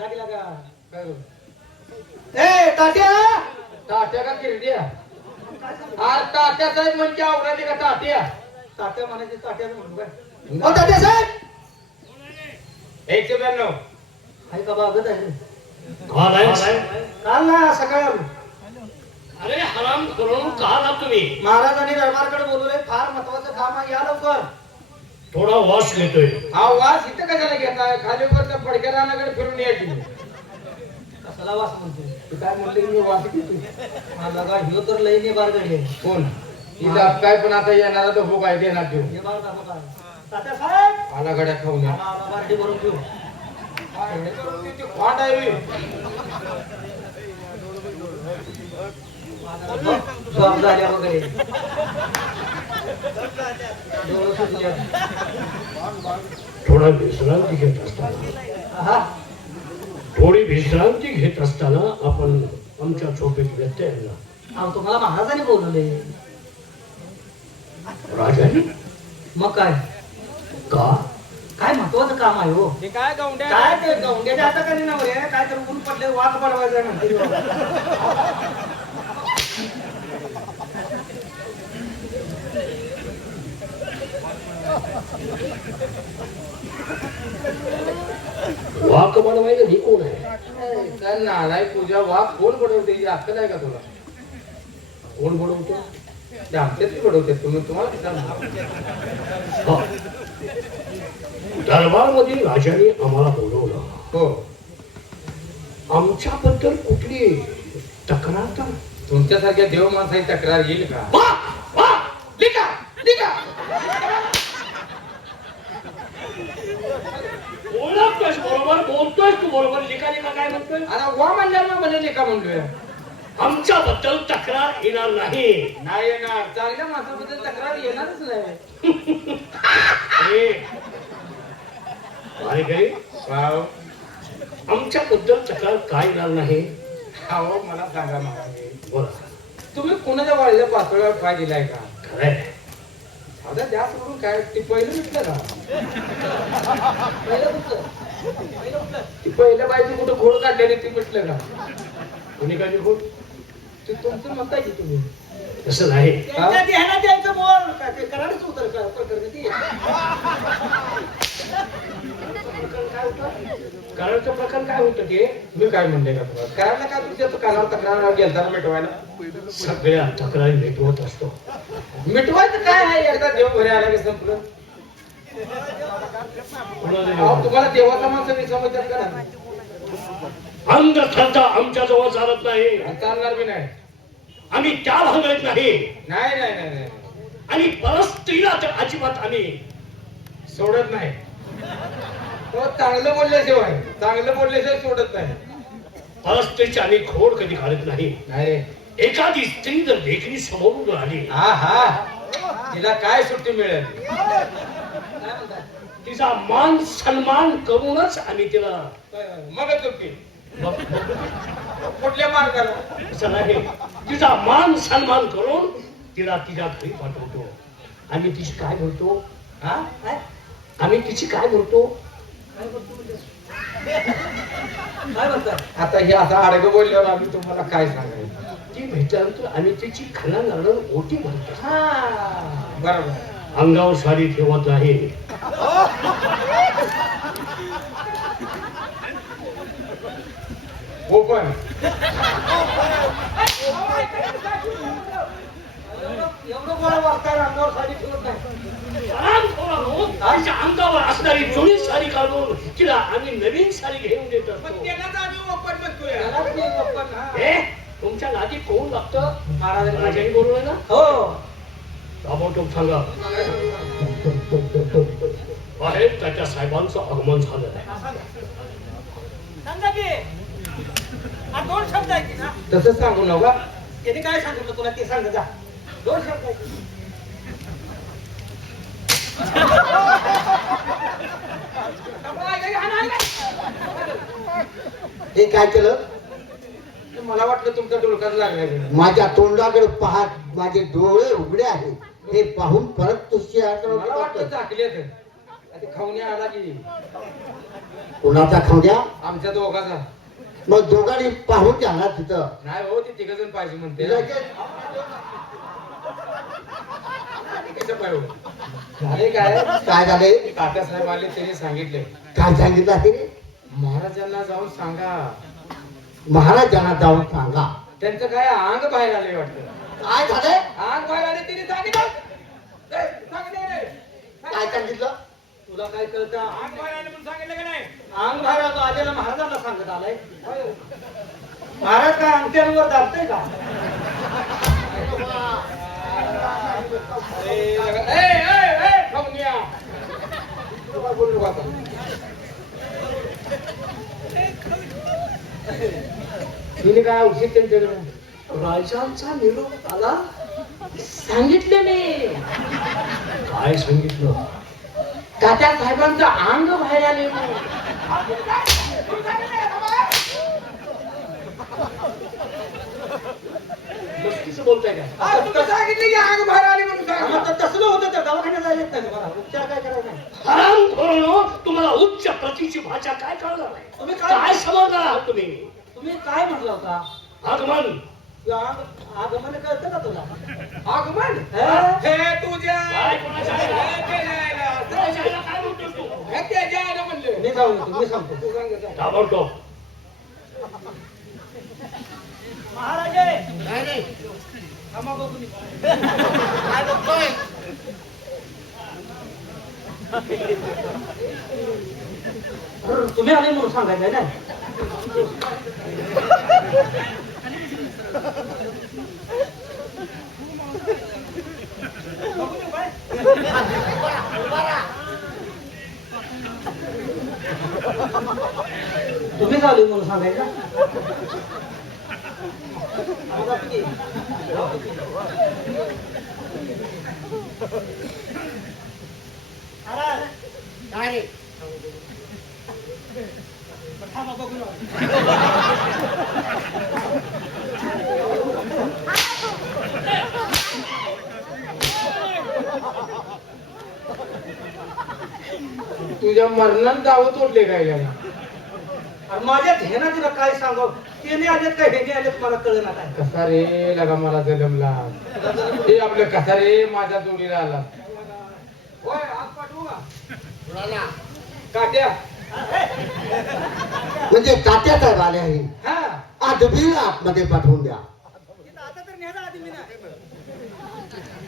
जागीला का काय करू? ए तात्या तात्या का किरड्या आज तात्या साहेब म्हणजे आवराली का तात्या तात्या म्हणायचे तात्याचं म्हणू काय ओ तात्या साहेब 192 आहे का बागत आहे काल ना सकाळी आलो अरे हराम करून काल आला तुम्ही महाराजांनी दरबारकडे बोलवले फार महत्वाचं काम आहे या लवकर थोडा वॉश घेतोय हा वास इथं कशाला घेताय खाली वरच्या पडक्या रानाकडे फिरून यायची कसला वास म्हणतो तू काय म्हणले मी वास घेतोय माझा गा ह्यो तर लई नेबार गडले कोण इथं काय पण आता येणारा तो भोग आहे देणार देऊ नेबार दाखव काय तात्या साहेब आला गड्या खाऊन या आला बारडी भरून घेऊ ती खोट आहे बे. जॉब झाल्या वगैरे डोळं सुटल्या. थोडा विश्रांती घेत असताना आहा, थोडी विश्रांती घेत असताना आपण आमच्या झोपेत व्यत्यय आणला. अहो तुम्हाला महाराजांनी बोलवले राजाने मग काय का काय महत्वाचं काम आहे हो हे काय गौंड्या काय ते गौंड्याच्या हाताखाली ना बरे काय तर ऊन पडले वाघ पडवायचा म्हणते वाक बनवायला ही कोण आहे? काय नालाय पूजा वाघ कोण बनवते ही अक्कल आहे का तुला कोण बनवतो? ते आमच्याच बनवते तुम्ही तुम्हाला विचारणार. हा. दरबारमधील राजाने आम्हाला बोलवलं. हो आमच्याबद्दल कुठली तक्रार तर तुमच्यासारख्या देव माणसाची तक्रार येईल का वा! वा! लिका! लिका! ओळखतोयस बरोबर, बोलतोयस तू बरोबर. लिका लिका काय म्हणतोय? आता वा म्हणल्यावर मग बनले का म्हणलोय आमच्याबद्दल तक्रार येणार नाही. नाही येणार चांगल्या माणसाबद्दल तक्रार येणारच नाही अरे, काय काय? वाव आमच्याबद्दल तक्रार काय येणार नाही? हो मला सांगा महाराज बोला. तुम्ही कुणाच्या वाळीच्या पातळीवर पाय दिलाय का खरंय. आता जास्त करून काय ते पहिलं मिटलं का पहिलं कुठलं ती पहिल्या बायची कुठं घोड काढलेली ती मिटलं का कोणी काय लिहून? ते तुमचं म्हणताय की तुम्ही तसं नाही. त्यांच्या ध्यानात यायचं बोल काय ते कराडच उतर का प्रकरण ती कराडचा प्रकार काय होतं ते? मी काय म्हणले का तुम्हाला करायला काय तुमच्या कानावर तक्रार गेलता मिटवायला सगळ्या तक्रारी मिटवत असतो. मिटवायचं काय आहे एकदा देव घरी आला की संपलं कोणाला अहो, लिहून? तुम्हाला देवाचा माणसं विसंबद्धात करा अंधश्रद्धा आमच्या जवळ चालत नाही. चालणार बी नाही आम्ही त्या भांगडत नाही. नाही नाही नाही नाही आणि परस्त्रीला तर अजिबात आम्ही सोडत नाही तो चांगलं बोलल्याशिवाय सोडत नाही परस्त्रीची आम्ही खोड कधी काढत नाही. नाही रे एखादी स्त्री जर देखणी समोरून आली, हा हा तिला काय सुट्टी मिळेल तिचा मान सन्मान करूनच आम्ही तिला मग सुट्टी मग- कुठल्या मार्गाला असं नाही. तिचा मान सन्मान करून तिला तिच्या घरी पाठवतो. आम्ही तिची काय म्हणतो? हा आम्ही तिची काय म्हणतो? काय म्हणतात आता हे असं आडगं बोलल्यावर आम्ही तुम्हाला काय सांगायचं ती भेटल्यानंतर आम्ही तिची खना लागणार ओटी म्हणतो. हा बरोबर अंगावर साडी ठेवत आहे. हो पण एवढं गोळा वागताय अंगावर साडी ठेवत नाही तिच्या अंगावर असणारी जुनी साडी काढून तिला आम्ही नवीन साडी घेऊन देत असतो. त्यालाच मी गप्पन, हा. हे, तुमच्या नादी कोण लागतं? महाराजांनी राजाने बोलवलं ना? हो ताबडतोब सांगा. बाहेर त्याच्या साहेबांचं आगमन झालं आहे. सांगा की हा दोन शब्द आहे की ना तसंच सांगू नका त्याने काय सांगितलं तुला ते सांग जा दोन शब्द आहे की. हे काय केलं मला वाटलं तुमच्या डोळक्यात लागलं माझ्या तोंडाकडे पाहत माझे डोळे उघडे आहेत हे पाहून परत तुझी मला वाटलं चाकलेत ते खाऊन आला की कुणाचा खाऊ द्या आमच्या दोघाचा. मग दोघांनी पाहून द्या ना तिथं नाही हो, ते तिघ जण पाहिजे म्हणते. लगेच कसं पाहिजे झाले काय? काय झाले तात्या साहेब आले त्यांनी सांगितले काय सांगितलं आहे रे महाराजांना जाऊन सांगा. महाराजांना जाऊन सांगा त्यांचं काय अंग बाहेर आले वाटतं. काय झालंय अंग बाहेर आले तिने सांगितलं. काय सांगितलं तुला काय कळतं? अंग बाहेर आले म्हणून सांगितलं का नाही? अंग बाहेर आलो आलेला महाराजांना सांगत आलाय. महाराज काय अंगठ्यांवर दाबतय का? खाऊन या. तू काय बोलू नको आता. तिने काय औषध त्यांच्याकडे राजांचा निरोप आला. सांगितलं नाही. काय सांगितलं? तात्या साहेबांचं अंग बाहेर आले. नक्कीच बोलताय काय? सांगितलं की अंग बाहेर आले म्हणून आता तसलं होतं तर दवाखान्यात जायला येत नाही तुम्हाला. उपचार काय करायचा नाही. हरामखोरांनो, तुम्हाला उच्च प्रतीची भाषा काय कळणार नाही? तुम्ही काय समजणार आहात तुम्ही? तुम्ही काय म्हटलं होता? आगमन. आगमन कळतं का तुला? आगमन हे? हे तुझ्या काय कोणाच्या आईला? हे त्याच्या आईला. कोणाच्या आईला काय म्हणतोस तू? हे त्याच्या आईला म्हणले. मी जाऊन येतो, मी सांगतो. तू सांग जा. ताबडतोब. महाराज नाही थांबा बघून. काय बघतोय? तुम्ही आले म्हणून सांगायचं ना. तुम्ही आले म्हणून सांगायचं. थांबा बघून. तुझ्या मरणात दावत ओढले काय याला? आणि माझ्या ध्यानात तिला काय सांगावं. त्याने आलेत का ह्याने आलेत मला कळलं ना काय. कसा रे लगा मला जलमला. हे आपलं कसा रे माझ्या जोडीला आला. होय आज पाठवू का? काट्या. म्हणजे तात्या साहेब आले आहे हा आदबी आतमध्ये पाठवून द्या आता तर नेला आदमीने.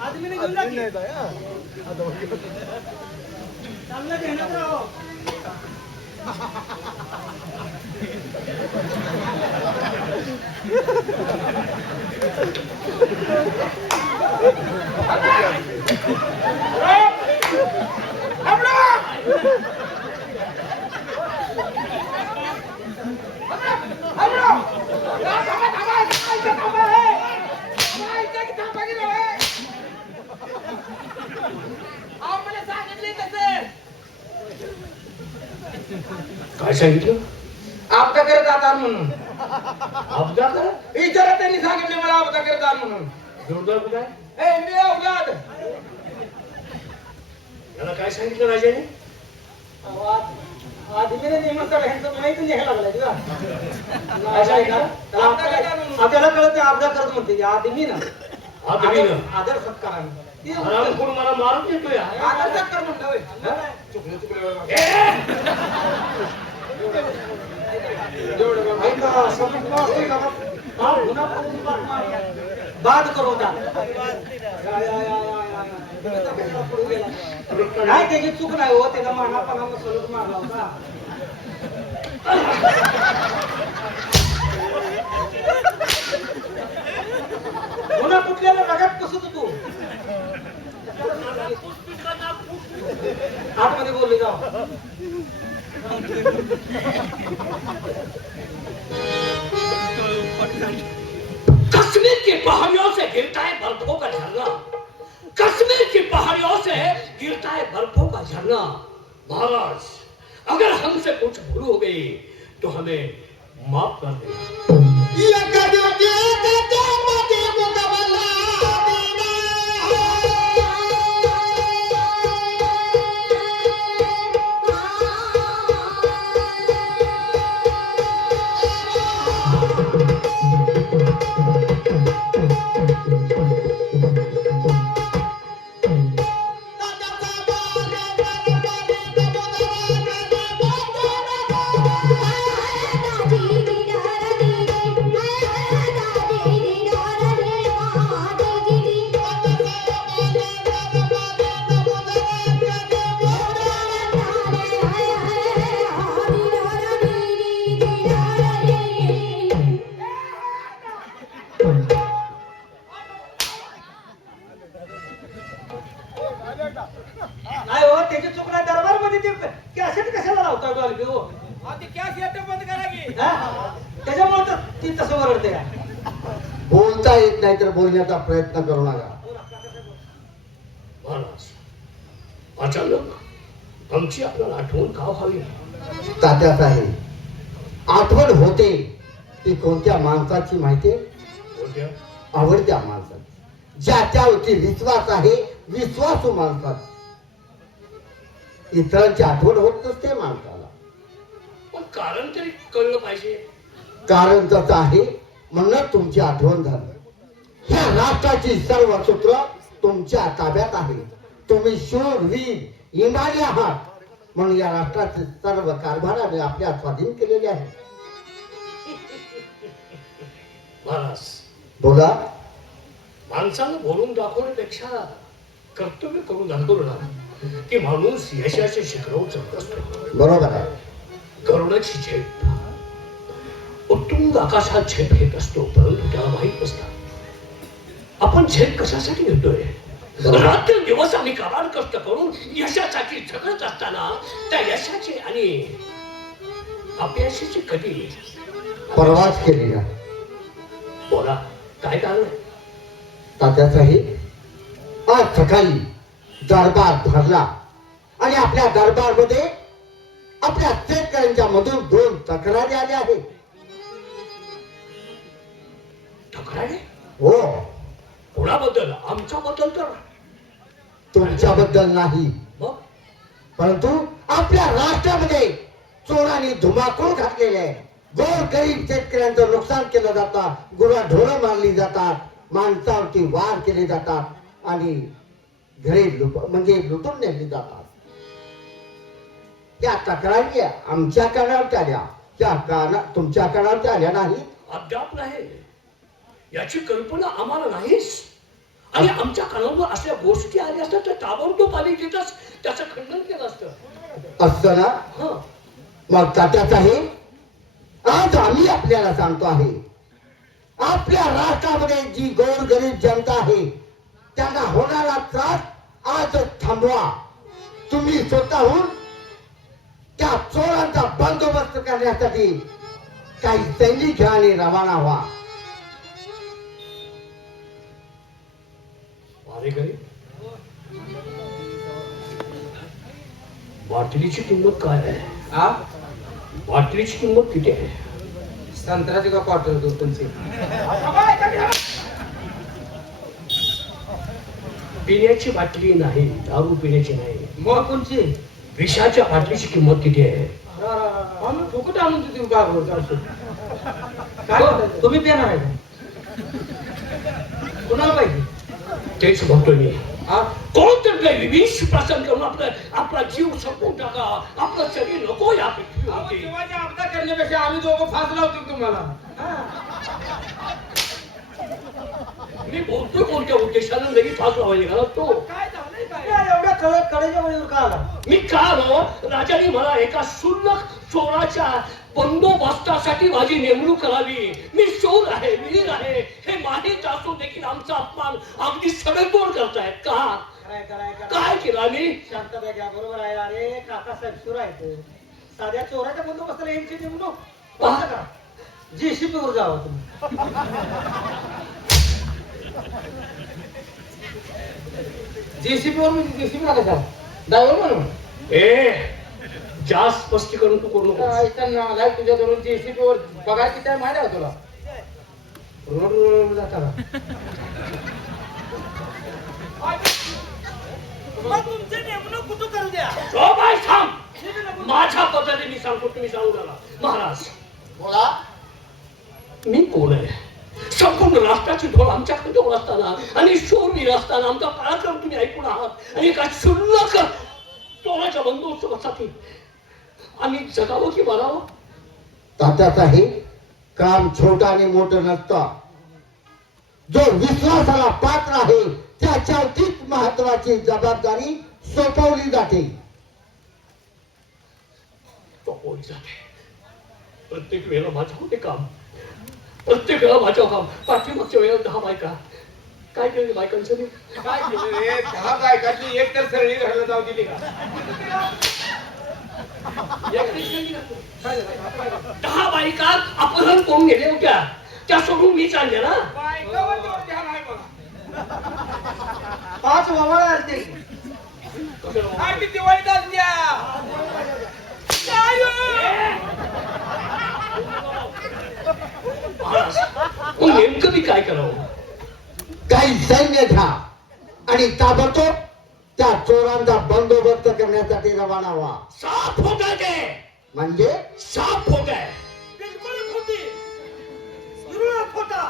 आदमीने घेऊन जा की. चांगलं ध्यानात राहावं. काय सांगितलं? आपदा करत आता म्हणून अपघात झाला? विचारा त्यांनी सांगितले मला आपदा करत आण म्हणून. जोरदार कुठं आहे? ए मी अवघात. याला काय सांगितलं राजाने? आदमीने निमंत्रण ह्यांचं माहिती न्यायला लागलाय तुला. काय सांगितलं? आपल्याला कळत अपघात करत म्हणते की आदमी ना. आदमीनं? आदर सत्काराने. ते हरामखोर मला मारून देतोय हा. आदर सत्कार म्हणलं होय. नाही. चुकलं चुकलं. ऐका, समजलं असेल का? हा, गुन्हा करून पार मारला. बाद करून टाक. नाही त्याची चूक नाही हो, त्याला मानापणा सलग मारला होता. गुन्हा कुठल्याला रगात कसं तू आतमध्ये बोलले जाऊ. कश्मीर की पहाड़ियों से गिरता है बर्फों का झरना. कश्मीर की पहाड़ियों से गिरता है बर्फों का झरना. महाराज, अगर हमसे कुछ भूल हो गई तो हमें माफ कर देना. त्याच्यामुळे तर ती तसं ओरडते का? बोलता येत नाही तर बोलण्याचा प्रयत्न करू नका. महाराज अचानक आमची आपल्याला आठवण का व्हावी? तात्यासाहेब आठवण होते ती कोणत्या माणसाची माहितीये? कोणत्या? आवडत्या माणसाची, ज्याच्यावरती विश्वास आहे, विश्वासू माणसाची. इतरांची आठवण होत नसते माणसाला. पण कारण तरी कळलं पाहिजे. कारण तसं आहे म्हणूनच तुमची आठवण झाली. ह्या राष्ट्राची सर्व सूत्र तुमच्या ताब्यात आहे. तुम्ही शूर, वीर, इमानी आहात म्हणून या राष्ट्राचे सर्व कारभाराने आपल्या स्वाधीन केलेले आहे. महाराज बोला. माणसानं बोलून दाखवण्यापेक्षा कर्तव्य करून दाखवलं ना की माणूस यशाच्या शिखरावर चढत असतो. बरोबर आहे. करुणाची झेप उत्तुंग आकाशात झेप घेत असतो, परंतु त्याला माहित नसतं आपण झेप कशासाठी घेतोय. रात्र दिवस आम्ही कमाल कष्ट करून यशासाठी झगडत असताना त्या यशाची आणि अपयशाची कधी परवाच केली ना. बोला काय कारण आहे? तात्यासाहेब आज सकाळी दरबार भरला आणि आपल्या दरबारमध्ये आपल्या शेतकऱ्यांच्या मधून 2 तक्रारी आल्या आहेत. तक्रारी? हो. कोणाबद्दल? आमच्याबद्दल तर तुमच्याबद्दल नाही, मग परंतु आपल्या राष्ट्रामध्ये चोरांनी धुमाकूळ घातलेले आहे. गोर गरीब शेतकऱ्यांचं नुकसान केलं जातं, गुराढोरं मारली जातात, माणसावरती वार केले जातात आणि घरे म्हणजे लुटून नेली जातात. त्या तक्रारी आमच्या कानावर आल्या, त्या तुमच्या कानावर आल्या नाही. अद्याप नाही. याची कल्पना आम्हाला नाहीच. आणि आमच्या कानावर अशा गोष्टी आल्या असतात तर ताबडतोब आम्ही तिथंच त्याचं खंडन केलं असतं. असतं ना. हं. मग तात्यासाहेब आज आम्ही आपल्याला सांगतो आहे, आपल्या राष्ट्रामध्ये जी गोरगरीब जनता आहे त्यांना होणारा त्रास आज थांबवा. तुम्ही स्वतःहून त्या चोरांचा बंदोबस्त करण्यासाठी काही सैनिक घ्या आणि रवाना व्हा. अरे गरीब बाटलीची किंमत काय आहे? हा बाटलीची किंमत किती आहे? संत्र्याची का क्वार्टर देऊ तुमची? पिण्याची बाटली नाही, दारू पिण्याची नाही. मग कोणची? विषाच्या बाटलीची किंमत किती आहे? आम्ही फुकट आणून देतो बाबा. काय तुम्ही पेणार आहे का? कुणाला पाहिजे? तेच म्हणतोय मी. हा कोणतरी काही विष प्रसंग करून आपला जीव संपवून टाका. आपलं शरीर नको या पृथ्वीवरती. जीवाची आपदा करण्यापेक्षा आम्ही दोघं फास लावतो तुम्हाला. मी बोलतोय कोणत्या उद्देशानं लगेच फास लावायला निघाला तो? काय झालंय काय? एवढ्या कडेच्या वळीवर का आला? मी का आलो? राजाने मला एका क्षुल्लक चोराच्या बंदोबस्तासाठी माझी नेमणूक करावी. मी चोर आहे, वीर आहे हे माहीत असून देखील आमचा अपमान अगदी सडेतोड करतायत का? कराय काय केलं मी? शांतता घ्या. बरोबर आहे. अरे काकासाहेब सुरू आहेत. साध्या चोराच्या बंदोबस्ताला यांची नेमणूक कसं करा? JCB वर जावं तुम्ही. JCB वर म्हणजे JCB ला कशा? ड्रायव्हर म्हणून जास्त स्पष्टीकरण तू करू नको. ऐकायला तुझ्या धरून JCB वर पगार किती आहे माहिती आहे तुला? रोड जाता का? तुमची नेमणूक कुठं करू द्या. ओ बाय थांब. माझ्या पद्धतीने सांगतो, तुम्ही सांगू नका. महाराज बोला. मी कोण आहे? संपूर्ण राष्ट्राची ढोल आमच्या खांद्यावर असताना आणि शूरवीर असताना आमचा पराक्रम तुम्ही ऐकून आहात आणि एका क्षुल्लक चोराच्या बंदोबस्तासाठी आम्ही जगावं की मरावं? तात्यासाहेब काम छोटं आणि मोठं नसतं. जो विश्वासाला पात्र आहे त्याच्यावरतीच महत्वाची जबाबदारी सोपवली जाते. सोपवली जाते. प्रत्येक वेळेला माझ्या होते काम. प्रत्येक वेळा माझ्या काम. पाठीमागच्या वेळेला 10 बायका. काय केलं बायकांचं मी? काय केलं रे? 10 बायकांची एक तर सरळी घराला जाऊ दिली का? काय झालं? 10 बायका अपहरण करून गेल्या होत्या, त्या सोडून मी चालले ना. बायकावर तेवढं ध्यान आहे बघा. 5 ववाळ आलते. काय किती वाईट असत्या. काय महाराज, मग नेमकं मी काय करावं? काही सैन्य घ्या आणि ताबडतोब त्या चोरांचा बंदोबस्त करण्यासाठी रवाना व्हा. साफ हो गए ते, म्हणजे साफ हो गए. बिलकुल खोटी. दुरुळा खोटा.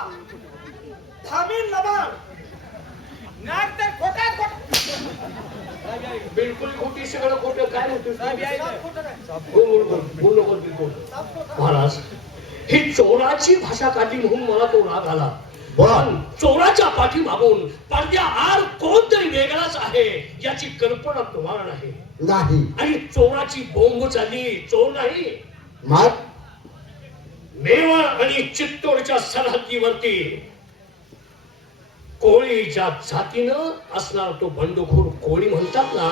धामीन लबाड. नाक तर खोटाच खोटा. बिलकुल खोटी, सगळं खोटं. काय म्हणतो? साफ खोटं नाही. बोल नको बिलकुल. महाराज, ही चोराची भाषा काढली म्हणून मला तो राग आला. पण चोराच्या पाठीमागून पडद्या आड कोणतरी वेगळाच आहे याची कल्पना तुम्हाला नाही. नाही. आणि चोराची बोंब चालली, चोर नाही. मग मेवाड आणि चित्तोडच्या सरहद्दीवरती कोळीच्या जातीनं असणारा तो बंडखोर कोळी म्हणतात ना,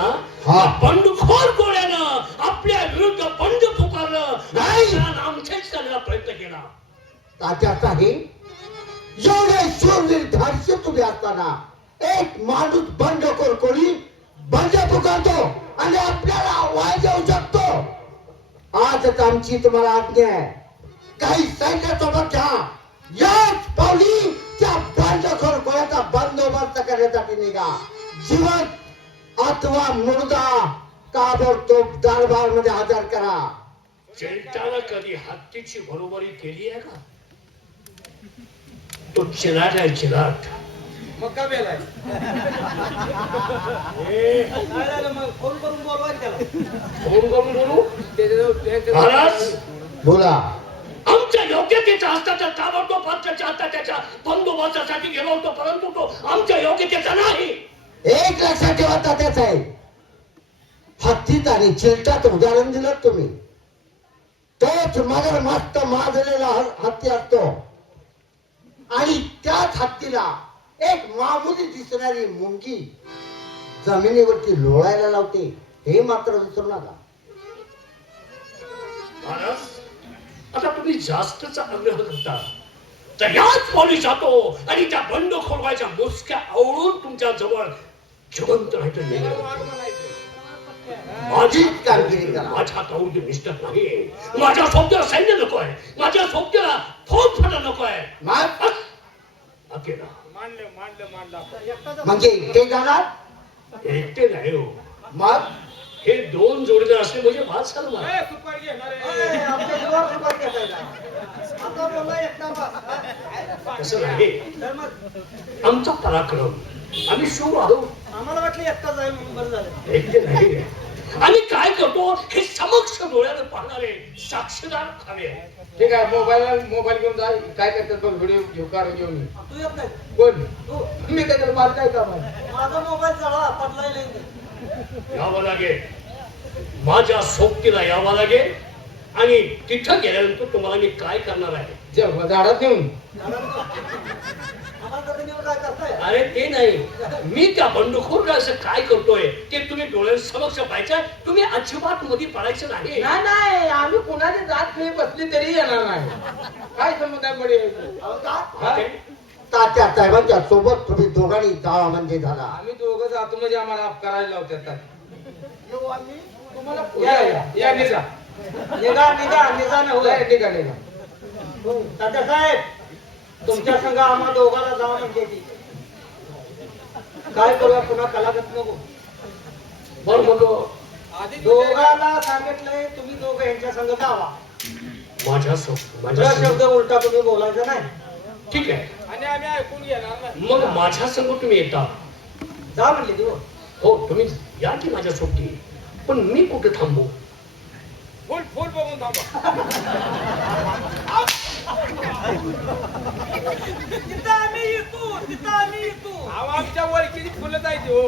हा. त्या बंडखोर कोळ्यानं आपल्या विरुद्ध बंड पुकारलं. नाही. नामशेष करण्याचा प्रयत्न केला. तात्यासाहेब, एवढे शूरवीर धाडशी तुम्ही असताना एक माणूस बंडखोर कोणी बंड पुकारतो आणि आपल्याला वाय देऊ शकतो. आजच आमची तुम्हाला आज्ञा आहे. काही सैन्यासोबत घ्या. याच पावली त्या बंडखोर कोळ्याचा बंदोबस्त करण्यासाठी निघा. जिवंत अथवा मुर्दा ताबडतोब दरबार मध्ये हजर करा. चिलटानं कधी हत्तीची बरोबरी केली आहे का? तो चिराट आहे, चिराट. मग का बेलाय? काय झालं मग? फोन करून बोलवा की त्याला. फोन करून बोलू? त्याच्याजवळ महाराज, बोला. आमच्या योग्यतेचा असता तर ताबडतोब पक्षाच्या आता त्याच्या बंदोबस्तासाठी गेलो होतो, परंतु तो आमच्या योग्यतेचा नाही. एक लक्षात ठेवा तात्याच आहे. हत्तीत आणि चिलटात उदाहरण दिलं तुम्ही. तोच मगर मस्त माजलेला हत्ती असतो आणि त्याच हत्तीला एक मामुली दिसणारी मुंगी जमिनीवरती लोळायला लावते. हे मात्र विसरू नका. महाराज, आता तुम्ही जास्तचा आग्रह करता तर याच पावली जातो आणि त्या बंडखोरवाच्या मुसक्या आवळून तुमच्या जवळ जिवंत राहायचं नाही. माझीच कामगिरी करा. माझ्या ताऊन निष्ठत नाही. माझ्या सोबतीला सैन्य नकोय, माझ्या सोबतीला फौज फाटा नकोय. मग अकेला मांडलं. म्हणजे एकटे जाणार. एकटे नाही हो. मग हे 2 जोडीदार असले म्हणजे वाच झालं मला. ए, सुपारी घेणार अरे, आहे. आमच्या जीवावर सुपारी घेताय का? आता बोलला एकटा बस. तसं नाही. तर मग आमचा पराक्रम, आम्ही शूर आहोत. आम्हाला वाटलं एकटा जाईल म्हणून बरं झालं. एकटे नाही. आम्ही काय करतो हे समक्ष डोळ्याने पाहणारे साक्षीदार हवे. ठीक आहे, मोबाईल घेऊन जा. काय करतात बघ, व्हिडिओ घेऊ कार घेऊन ये. तू येत नाही. कोण? तू. मी काय तर माझं काय काम आहे? माझा मोबाईल जळा पडलाय नाही. यावं लागेल, माझ्या सोबतीला यावं लागेल आणि तिथं गेल्यानंतर तुम्हाला मी काय करणार आहे. जेव्हा झाडात नेऊन आम्हाला तर तुम्ही काय करताय? अरे ते नाही, मी त्या बंडखोर असं काय करतोय ते तुम्ही डोळ्यांसमक्ष पाहायचं. तुम्ही अजिबात मध्ये पडायचं नाही. नाही नाही, आम्ही कुणाची जात नाही बसली तरी येणार नाही. काय संबंध आहे मध्ये? अहो, का? हा? तात्या साहेबांच्या सोबत तुम्ही दोघांनी जावा म्हणजे झाला. आम्ही दोघं जातो म्हणजे आम्हाला अपकारायला लावतात. येऊ आम्ही. तुम्हाला या निघा. निघा ना हो. निघा निघा. तात्या साहेब, तुमच्या संघ आम्हा दोघांना जावं म्हणजे ती. काय करूया पुन्हा कलागत नको. बरं बोललो. दोघांना सांगितलंय तुम्ही दोघं यांच्या संघ जावा. माझ्या दुसरा शब्द उलटा तुम्ही बोलायचा नाही. ठीक आहे. आणि आम्ही ऐकून घेणार नाही. मग माझ्या संग तुम्ही येता. जा म्हणली तू. हो, तुम्ही या की माझ्या सोबती. पण मी कुठे थांबू? फुल बघून थांबा. तिथं आम्ही येतो. आमच्या ओळखीची फुलं जायची हो.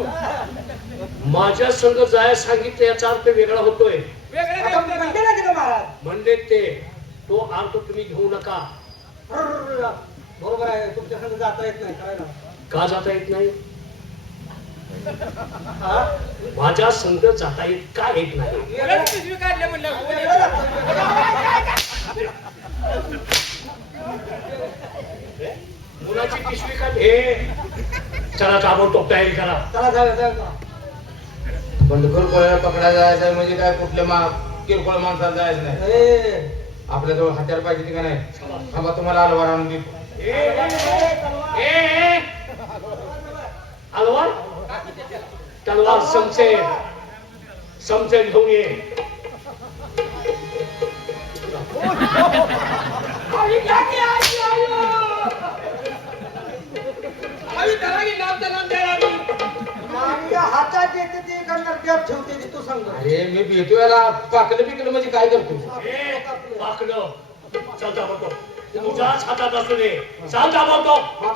माझ्या संग जाय सांगितलं याचा अर्थ वेगळा होतोय. वेगळे आता नाही म्हणते ना तिथं महाराज. म्हणजे ते तो अर्थ तुम्ही घेऊ नका. बरोबर आहे, तुमच्या संग जाता येत नाही करायला. का जाता येत नाही? हा? माझ्या संघ जाता येत का येत नाही मुलाची पिशवी का हे चला ताबडतोब तयारी करा. चला जाऊया. बंडखोर कोळ्याला पकडायला जायचं म्हणजे काय कुठल्या किरकोळ माणसाला जायचं नाही. ए, आपल्याजवळ हत्यार पाहिजे का नाही? थांबा, तुम्हाला अलवार आणून देतो. अलवार तलवार समशेर घेऊन ये. आणि हातात येते ते एखादा गॅप ठेवते ती तू सांग. अरे मी भेटू याला पाकलं बिकलं म्हणजे काय करतो? पाकडं चालता बघतो तुझ्याच हातात असू दे. चालता बघतो.